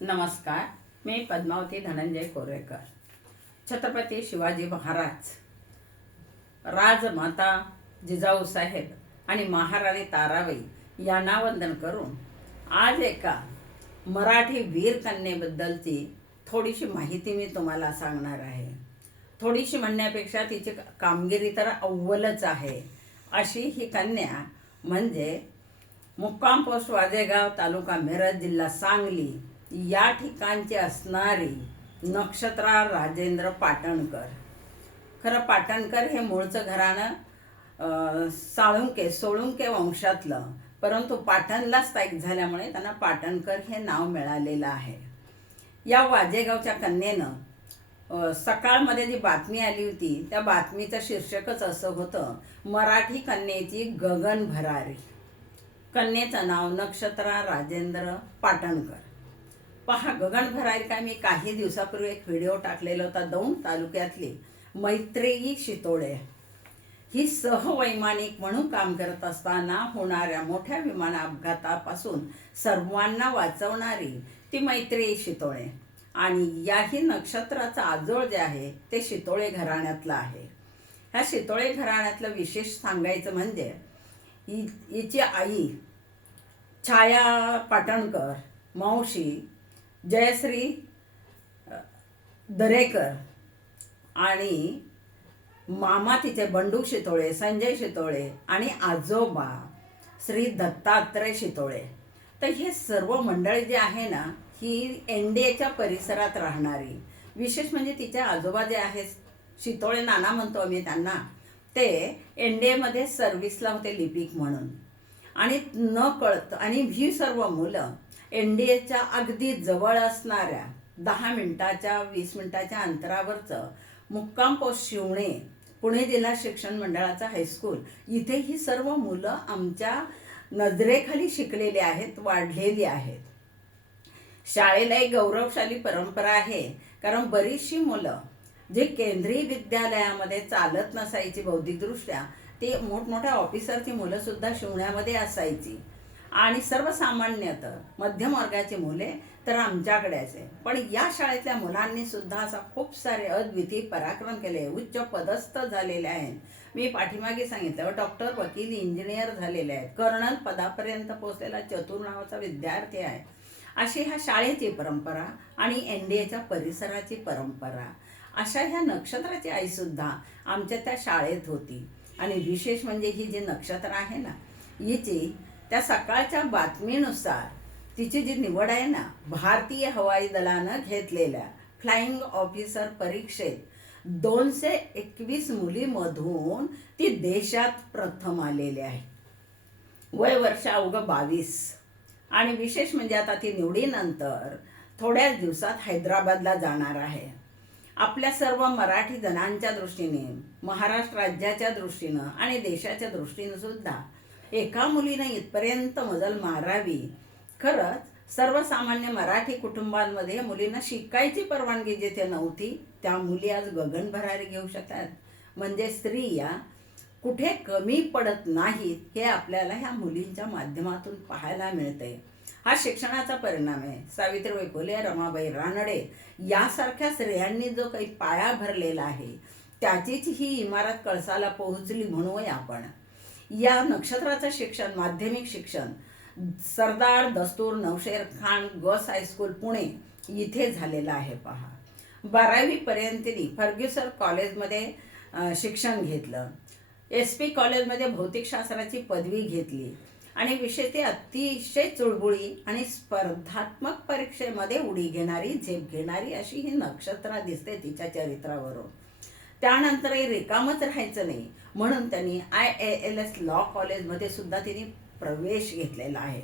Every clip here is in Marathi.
नमस्कार, मी पद्मावती धनंजय कोरेकर. छत्रपती शिवाजी महाराज, राजमाता जिजाऊ साहेब आणि महाराणी ताराबाई यांना वंदन करून आज एका मराठी वीर कन्येबद्दलची थोडीशी माहिती मी तुम्हाला सांगणार आहे. थोडीशी म्हणण्यापेक्षा तिची कामगिरी तर अव्वलच आहे. अशी ही कन्या म्हणजे मुक्काम पोस्ट वाजेगाव, तालुका मिरज, जिल्हा सांगली या ठिकाणची असणारी नक्षत्रा राजेंद्र पाटणकर. खरं पाटणकर हे मूळचं घराणं सोळुंके वंशातलं, परंतु पाटणला स्थायिक झाल्यामुळे त्यांना पाटणकर हे नाव मिळालेलं आहे. या वाजेगावच्या कन्येनं सकाळमध्ये जी बातमी आली होती त्या बातमीचं शीर्षकच असं होतं, मराठी कन्येची गगन भरारी. कन्येचं नाव नक्षत्रा राजेंद्र पाटणकर. पहा, गगन भरारी काय, मी काही दिवसापूर्वी एक व्हिडिओ टाकलेला होता. दौंड तालुक्यातली मैत्रेयी शितोळे ही सहवैमानिक म्हणून काम करत असताना होणाऱ्या मोठ्या विमान अपघातापासून सर्वांना वाचवणारी ती मैत्रेयी शितोळे. आणि याही नक्षत्राचा आजोळ जे आहे ते शितोळे घराण्यातलं आहे. ह्या शितोळे घराण्यातलं विशेष सांगायचं म्हणजे हिची आई छाया पाटणकर, मावशी जयश्री दरेकर आणि मामा तिचे बंडू शितोळे, संजय शितोळे आणि आजोबा श्री दत्तात्रय शितोळे. तर हे सर्व मंडळी जे आहे ना, ही एनडीएच्या परिसरात राहणारी. विशेष म्हणजे तिचे आजोबा जे आहेत, शितोळे नाना म्हणतो आम्ही त्यांना, ते एनडीएमध्ये सर्व्हिसला होते लिपिक म्हणून. आणि न कळत आणि ही सर्व मुलं एनडीएच्या अगदी जवळ असणाऱ्या 10 मिनिटाच्या 20 मिनिटाच्या अंतरावरचं मुक्काम पोस्ट शिवणे पुणे जिल्हा शिक्षण मंडळाचं हायस्कूल, इथे ही सर्व मुलं आमच्या नजरेखाली शिकलेली आहेत, वाढलेली आहेत. शाळेला एक गौरवशाली परंपरा आहे, कारण बरीचशी मुलं जे केंद्रीय विद्यालयामध्ये चालत नसायची बौद्धिकदृष्ट्या, ते मोठमोठ्या ऑफिसरची मुलं सुद्धा शिवण्यामध्ये असायची. आणि सर्वसामान्यतः मध्यम वर्गाची मुले तर आमच्याकडे असे. पण या शाळेतल्या मुलांनी सुद्धा असा खूप सारे अद्वितीय पराक्रम केले, उच्च पदस्थ झालेले आहेत. मी पाठीमागे सांगितलं, डॉक्टर, वकील, इंजिनियर झालेले आहेत, कर्नल पदापर्यंत पोहोचलेला चतुर नावाचा विद्यार्थी आहे. अशी ह्या शाळेची परंपरा आणि एनडीएच्या परिसराची परंपरा. अशा ह्या नक्षत्राची आई सुद्धा आमच्या त्या शाळेत होती. आणि विशेष म्हणजे ही जी नक्षत्र आहे ना, हिची त्या सकाळच्या बातमीनुसार तिची जी निवड आहे ना, भारतीय हवाई दलानं घेतलेल्या फ्लाइंग ऑफिसर परीक्षेत 221 मुलीमधून ती देशात प्रथम आलेली आहे. वय वर्ष अवघं 22. आणि विशेष म्हणजे आता ती निवडीनंतर थोड्याच दिवसात हैदराबादला जाणार आहे. आपल्या सर्व मराठी जणांच्या दृष्टीने, महाराष्ट्र राज्याच्या दृष्टीनं आणि देशाच्या दृष्टीनं सुद्धा एका मुलीनं इथपर्यंत मजल मारावी. खरंच सर्वसामान्य मराठी कुटुंबांमध्ये मुलींना शिकायची परवानगी जिथे नव्हती, त्या मुली आज गगन भरारी घेऊ शकतात. म्हणजे स्त्रिया कुठे कमी पडत नाहीत, हे आपल्याला ह्या मुलींच्या माध्यमातून पाहायला मिळते. हा शिक्षणाचा परिणाम आहे. सावित्रीबाई फुले, रमाबाई रानडे यासारख्या स्त्रियांनी जो काही पाया भरलेला आहे, त्याचीच ही इमारत कळसाला पोहोचली म्हणूया आपण. या नक्षत्राचं शिक्षण, माध्यमिक शिक्षण सरदार दस्तूर नौशेर खान गर्ल्स हायस्कूल पुणे इथे झालेलं आहे. पहा, 12वी पर्यंत तिने फर्ग्युसन कॉलेजमध्ये शिक्षण घेतलं. SP कॉलेजमध्ये भौतिकशास्त्राची पदवी घेतली. आणि विशेष ते अतिशय चुळबुळी आणि स्पर्धात्मक परीक्षेमध्ये उडी घेणारी, झेप घेणारी अशी ही नक्षत्रा दिसते तिच्या चरित्रावरून. त्यानंतरही रिकामच राहायचं नाही म्हणून त्यांनी IALS लॉ कॉलेजमध्ये सुद्धा तिने प्रवेश घेतलेला आहे.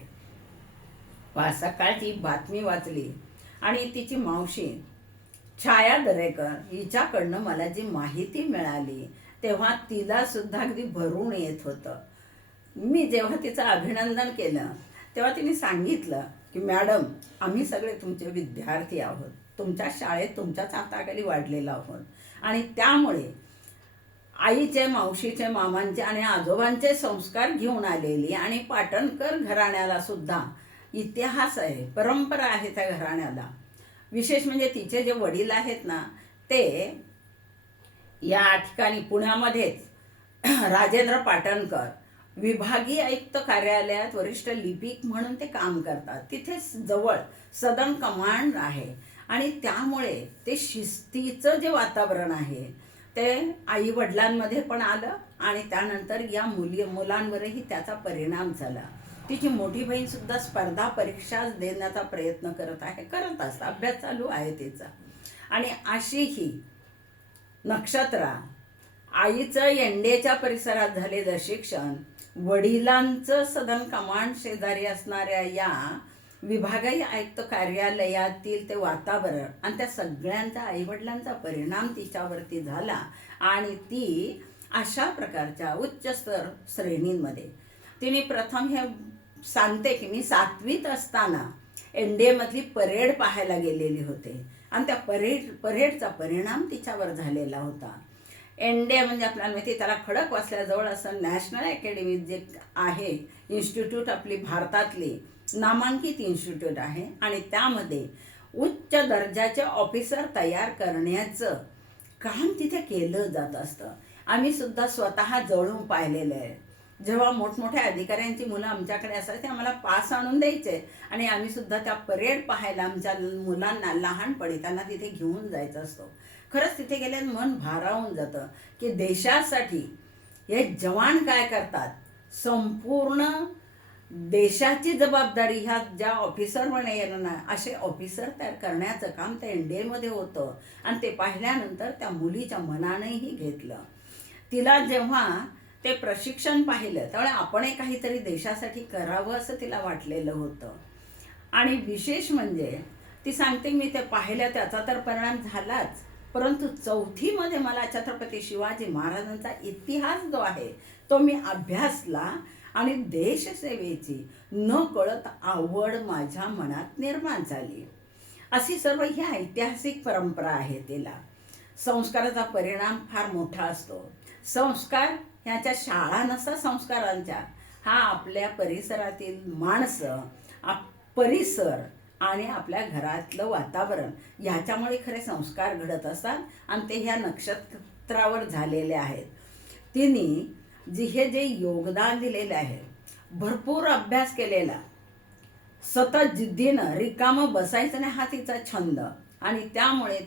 सकाळची बातमी वाचली आणि तिची मावशी छाया दरेकर हिच्याकडनं मला जी माहिती मिळाली तेव्हा तिला सुद्धा अगदी भरून येत होतं. मी जेव्हा तिचं अभिनंदन केलं तेव्हा तिने सांगितलं की मॅडम, आम्ही सगळे तुमचे विद्यार्थी आहोत, तुमच्या शाळेत तुमच्याच हाताखाली वाढलेलो आहोत. आणि त्यामुळे आईचे, मावशीचे, मामांचे आणि आजोबांचे संस्कार घेऊन आलेली आणि पाटणकर घराण्याला सुद्धा इतिहास आहे, परंपरा आहे त्या घराण्याला. विशेष म्हणजे तिचे जे वडील आहेत ना, ते या ठिकाणी पुण्यामध्येच राजेंद्र पाटणकर विभागीय आयुक्त कार्यालयात वरिष्ठ लिपिक म्हणून ते काम करतात. तिथेच जवळ सदर्न कमांड आहे आणि त्यामुळे ते शिस्तीचं जे वातावरण आहे ते आई वडिलांमध्ये पण आलं आणि त्यानंतर या मुलांवरही त्याचा परिणाम झाला. तिची मोठी बहीण सुद्धा स्पर्धा परीक्षा देण्याचा प्रयत्न करत असतं, अभ्यास चालू आहे तिचा. आणि अशी ही नक्षत्रा आईचं एनडीएच्या परिसरात झालेलं शिक्षण, वडिलांचं सदन कमांड शेजारी असणाऱ्या या विभागीय आयुक्त कार्यालयातील ते वातावरण आणि त्या सगळ्यांचा आईवडिलांचा परिणाम तिच्यावरती झाला आणि ती अशा प्रकारच्या उच्च श्रेणींमध्ये तिने प्रथम हे सांगते की मी 7वीत असताना एनडीएमधली परेड पाहायला गेलेली होते आणि त्या परेडचा परिणाम तिच्यावर झालेला होता. एनडीए म्हणजे आपल्याला माहिती, त्याला खडकवासल्याजवळ असं नॅशनल अकॅडमी जे आहे इन्स्टिट्यूट, आपली भारतातली नामांकित इन्स्टिट्यूट आहे आणि त्यामध्ये उच्च दर्जाचे ऑफिसर तयार करण्याचं काम तिथे केलं जात असतं. आम्ही सुद्धा स्वतः जवळून पाहिलेलं आहे. जेव्हा मोठमोठ्या अधिकाऱ्यांची मुलं आमच्याकडे असायची ते आम्हाला पास आणून द्यायचे आणि आम्ही सुद्धा त्या परेड पाहायला आमच्या मुलांना लहानपणी त्यांना तिथे घेऊन जायचं असतो. खरंच तिथे गेल्यानं मन भारावून जातं की देशासाठी हे जवान काय करतात. संपूर्ण देशाची जबाबदारी ह्या ज्या ऑफिसर येणार ना, असे ऑफिसर तयार करण्याचं काम त्या एनडीएमध्ये होतं आणि ते पाहिल्यानंतर त्या मुलीच्या मनानेही घेतलं. तिला जेव्हा ते प्रशिक्षण पाहिलं त्यावेळी आपणही काहीतरी देशासाठी करावं असं तिला वाटलेलं होतं. आणि विशेष म्हणजे ती सांगते मी ते पाहिलं, त्याचा तर परिणाम झालाच, परंतु 4थीमध्ये मला छत्रपती शिवाजी महाराजांचा इतिहास जो आहे तो मी अभ्यासला आणि देशसेवेची न कळत आवड माझ्या मनात निर्माण झाली. अशी सर्व ही ऐतिहासिक परंपरा आहे. तिला संस्काराचा परिणाम फार मोठा असतो. संस्कार ह्याच्या शाळा नसतात संस्कारांच्या, हा आपल्या परिसरातील माणसं, परिसर आणि आपल्या घरातलं वातावरण ह्याच्यामुळे खरे संस्कार घडत असतात आणि ते ह्या नक्षत्रावर झालेले आहेत. तिने जे योगदान दिलेलं आहे, भरपूर अभ्यास केलेला, सतत जिद्दीनं रिकामं बसायचं नाही हा तिचा छंद आणि त्यामुळे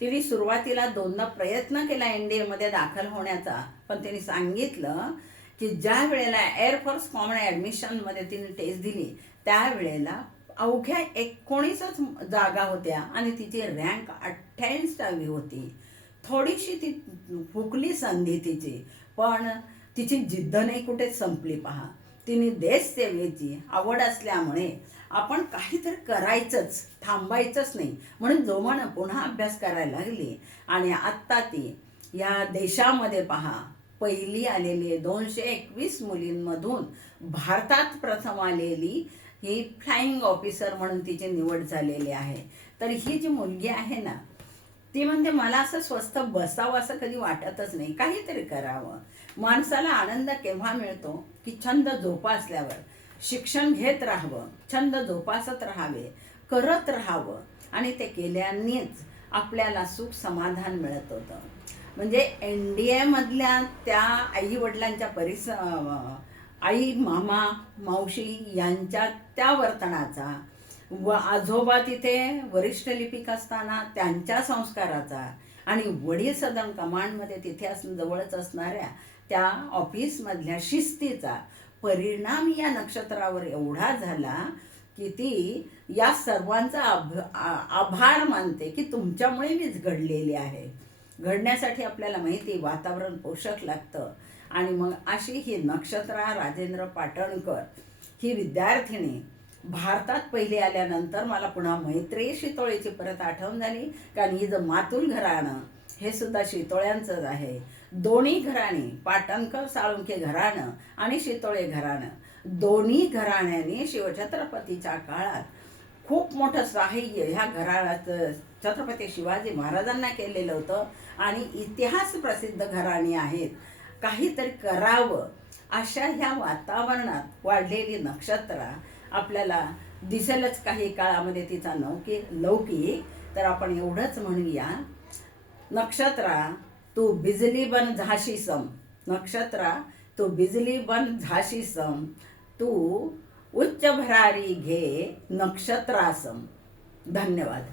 तिने सुरुवातीला 2दा प्रयत्न केला एनडीएमध्ये दाखल होण्याचा, पण तिने सांगितलं की ज्या वेळेला एअरफोर्स कॉमन ॲडमिशनमध्ये तिने टेस्ट दिली त्यावेळेला अवघ्या 19च जागा होत्या आणि तिची रँक 88वी होती. थोडीशी ती हुकली संधी तिची, पण तिची जिद्द नाही कुठेच संपली. पहा, तिने देशसेवेची आवड असल्यामुळे आपण काहीतरी करायचंच, थांबायचंच नाही म्हणून जोमानं पुन्हा अभ्यास करायला लागली आणि आत्ता ती या देशामध्ये पहा पहिली आलेली 221 मुलींमधून भारतात प्रथम आलेली ही फ्लाइंग ऑफिसर म्हणून तिची निवड झालेली आहे. तर ही जी मुलगी आहे ना, ती म्हणते मला असं स्वस्थ बसावं असं कधी वाटतच नाही, काहीतरी करावं. माणसाला आनंद केव्हा मिळतो की छंद जोपासल्यावर. शिक्षण घेत राहावं, छंद जोपासत राहावे, करत राहावं आणि ते केल्यानेच आपल्याला सुख समाधान मिळत होतं. म्हणजे एनडीएमधल्या त्या आई वडिलांच्या आई मामा मावशी यांच्या त्या वर्तनाचा व आजोबा तिथे वरिष्ठ लिपिक असताना त्यांच्या संस्काराचा आणि वडील सदन कमांडमध्ये तिथे जवळच असणाऱ्या त्या ऑफिसमधल्या शिस्तीचा परिणाम या नक्षत्रावर एवढा झाला की ती या सर्वांचा आभार मानते की तुमच्यामुळे मीच घडलेली आहे. घडण्यासाठी आपल्याला माहिती वातावरण पोषक लागतं आणि मग अशी ही नक्षत्रा राजेंद्र पाटणकर ही विद्यार्थिनी भारतात पहिली आल्यानंतर मला पुन्हा मैत्रेयी शितोळेची परत आठवण झाली, कारण ही जर मातुल घराणं हे सुद्धा शितोळ्यांचंच आहे. दोन्ही घराणी पाटणकर साळुंखे घराणं आणि शितोळे घराणं दोन्ही घराण्यांनी शिवछत्रपतीच्या काळात खूप मोठं साहाय्य ह्या घराण्यात छत्रपती शिवाजी महाराजांना केलेलं होतं आणि इतिहास प्रसिद्ध घराणी आहेत. काहीतरी करावं अशा ह्या वातावरणात वाढलेली नक्षत्रा आपल्याला दिसेलच काही काळामध्ये तिचा लौकिक. तर आपण एवढंच म्हणूया, नक्षत्रा तू बिजली बन झाशी सम, नक्षत्रा तू बिजली बन झाशी सम, तू उच्च भरारी घे नक्षत्रासम. धन्यवाद.